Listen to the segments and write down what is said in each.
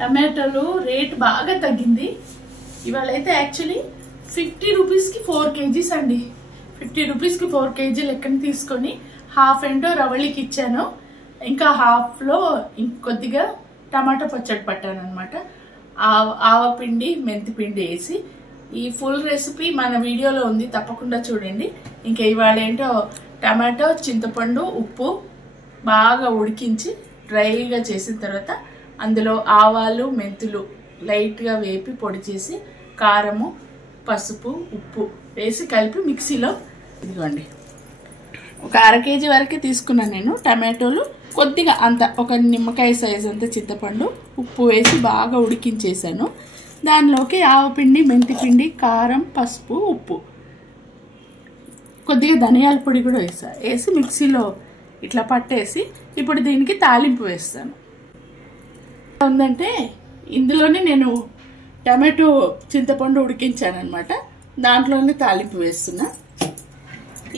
టమాటోలు రేట్ బాగా తగ్గింది. ఇవాళ అయితే యాక్చువల్లీ 50 రూపీస్కి 4 కేజీస్ అండి. 50 రూపీస్కి 4 కేజీ లెక్కన తీసుకొని హాఫ్ ఏంటో రవళికి ఇచ్చాను. ఇంకా హాఫ్లో ఇంకొద్దిగా టమాటా పచ్చడి పట్టాను అనమాట. ఆవపిండి మెంతిపిండి వేసి. ఈ ఫుల్ రెసిపీ మన వీడియోలో ఉంది, తప్పకుండా చూడండి. ఇంకా ఇవాళ ఏంటో టమాటో, చింతపండు, ఉప్పు బాగా ఉడికించి డ్రైగా చేసిన తర్వాత అందులో ఆవాలు, మెంతులు లైట్గా వేపి పొడి చేసి కారము, పసుపు, ఉప్పు వేసి కలిపి మిక్సీలో ఇదిగోండి ఒక 1/2 కేజీ వరకే తీసుకున్నాను నేను. టమాటోలు కొద్దిగా అంత ఒక నిమ్మకాయ సైజ్ అంత చింతపండు, ఉప్పు వేసి బాగా ఉడికించేసాను. దానిలోకి ఆవపిండి, మెంతిపిండి, కారం, పసుపు, ఉప్పు, కొద్దిగా ధనియాల పొడి కూడా వేసి మిక్సీలో ఇట్లా పట్టేసి ఇప్పుడు దీనికి తాలింపు వేస్తాను. ఉందంటే ఇందులోనే నేను టమాటో, చింతపండు ఉడికించాను అనమాట. దాంట్లోనే తాలింపు వేస్తున్నా.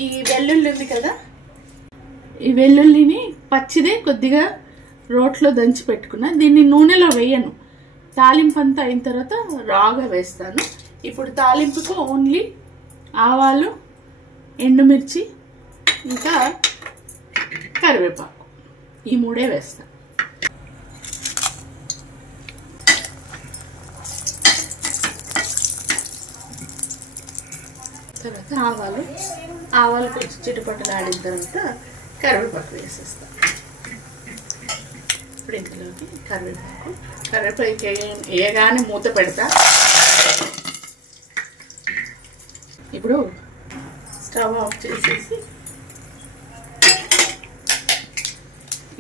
ఈ వెల్లుల్లి ఉంది కదా, ఈ వెల్లుల్లిని పచ్చిదే కొద్దిగా రోట్లో దంచి పెట్టుకున్నా. దీన్ని నూనెలో వేయను, తాలింపు అంతా అయిన తర్వాత రాగా వేస్తాను. ఇప్పుడు తాలింపుకు ఓన్లీ ఆవాలు, ఎండుమిర్చి, ఇంకా కరివేపాకు, ఈ 3 వేస్తాను. తర్వాత ఆవాలు కొంచెం చిటపటలు ఆడిన తర్వాత కరివేపాకు వేసేస్తాను. ఇప్పుడు ఇందులోకి కరివేపాకు వేయగానే మూత పెడతా. ఇప్పుడు స్టవ్ ఆఫ్ చేసేసి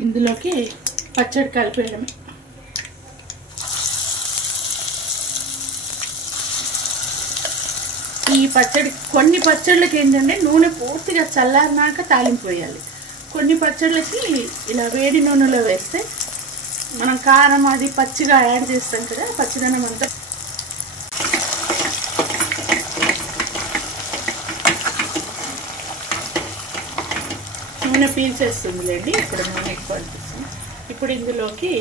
ఇందులోకి పచ్చడి కలిపేయడమే. ఈ పచ్చడి కొన్ని పచ్చళ్ళకి ఏంటంటే నూనె పూర్తిగా చల్లారినాక తాలింపు వేయాలి. కొన్ని పచ్చళ్ళకి ఇలా వేడి నూనెలో వేస్తే మనం కారం అది పచ్చిగా యాడ్ చేస్తాం కదా, పచ్చిదనం అంతా నూనె పీల్చేస్తుందిలేండి. ఇప్పుడు నూనె ఎక్కువ అనిపిస్తుంది. ఇప్పుడు ఇందులోకి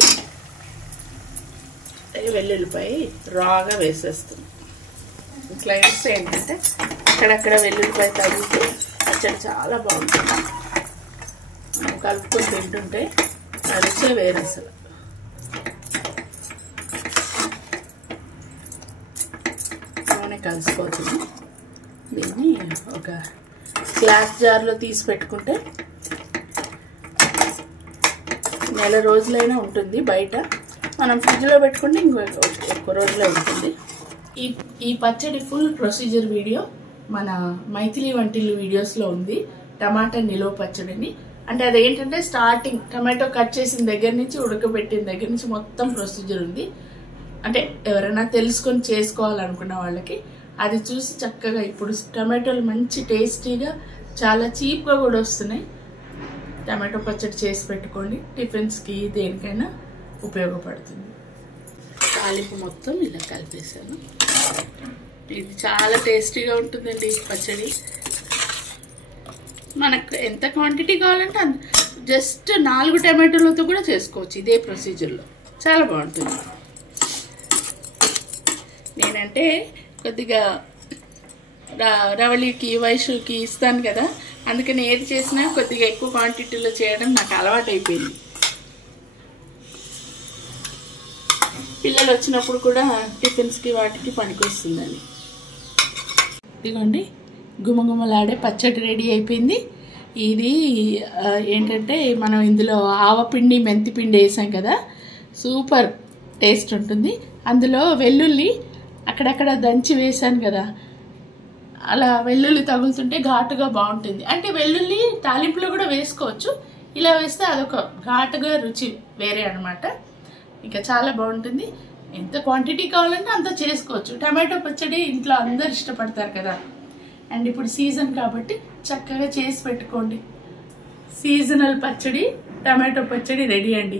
వెల్లుల్లిపాయ రాగా వేసేస్తుంది. ఇట్లా వేస్తే ఏంటంటే అక్కడక్కడ వెల్లుల్లిపాయ తగిలితే పచ్చడి చాలా బాగుంటుంది. మనం కలుపుకొని తింటుంటే రుచే వేరే అసలు. నూనె కలిసిపోతుంది. దీన్ని ఒక గ్లాస్ జార్లో తీసి పెట్టుకుంటే నెల రోజులైనా ఉంటుంది. బయట మనం ఫ్రిడ్జ్లో పెట్టుకుంటే ఇంకొక రోజులో ఉంటుంది. ఈ పచ్చడి ఫుల్ ప్రొసీజర్ వీడియో మన మైథిలి వంటిల్లు వీడియోస్లో ఉంది. టమాటా నిలువ పచ్చడిని అంటే అదేంటంటే స్టార్టింగ్ టమాటో కట్ చేసిన దగ్గర నుంచి ఉడకబెట్టిన దగ్గర నుంచి మొత్తం ప్రొసీజర్ ఉంది. అంటే ఎవరైనా తెలుసుకొని చేసుకోవాలనుకున్న వాళ్ళకి అది చూసి చక్కగా ఇప్పుడు టమాటోలు మంచి టేస్టీగా చాలా చీప్గా కూడా వస్తున్నాయి. టమాటో పచ్చడి చేసి పెట్టుకోండి, టిఫిన్స్కి దేనికైనా ఉపయోగపడుతుంది. తాలింపు మొత్తం ఇలా కలిపేసాను. ఇది చాలా టేస్టీగా ఉంటుందండి పచ్చడి. మనకు ఎంత క్వాంటిటీ కావాలంటే జస్ట్ 4 టమాటోలతో కూడా చేసుకోవచ్చు ఇదే ప్రొసీజర్లో. చాలా బాగుంటుంది. నేనంటే కొద్దిగా రవళికి, వైషుకి ఇస్తాను కదా, అందుకని ఏది చేసినా కొద్దిగా ఎక్కువ క్వాంటిటీలో చేయడం నాకు అలవాటు అయిపోయింది. పిల్లలు వచ్చినప్పుడు కూడా టిఫిన్స్కి వాటికి పనికొస్తుందని. ఇదిగోండి గుమగుమలాడే పచ్చడి రెడీ అయిపోయింది. ఇది ఏంటంటే మనం ఇందులో ఆవపిండి, మెంతిపిండి వేసాం కదా, సూపర్ టేస్ట్ ఉంటుంది. అందులో వెల్లుల్లి అక్కడక్కడ దంచి వేసాను కదా, అలా వెల్లుల్లి తగులుతుంటే ఘాటుగా బాగుంటుంది. అంటే వెల్లుల్లి తాలింపులో కూడా వేసుకోవచ్చు, ఇలా వేస్తే అదొక ఘాటుగా రుచి వేరే అనమాట. ఇంకా చాలా బాగుంటుంది. ఎంత క్వాంటిటీ కావాలంటే అంత చేసుకోవచ్చు. టమాటో పచ్చడి ఇంట్లో అందరు ఇష్టపడతారు కదా, అండ్ ఇప్పుడు సీజన్ కాబట్టి చక్కగా చేసి పెట్టుకోండి. సీజనల్ పచ్చడి, టమాటో పచ్చడి రెడీ అండి.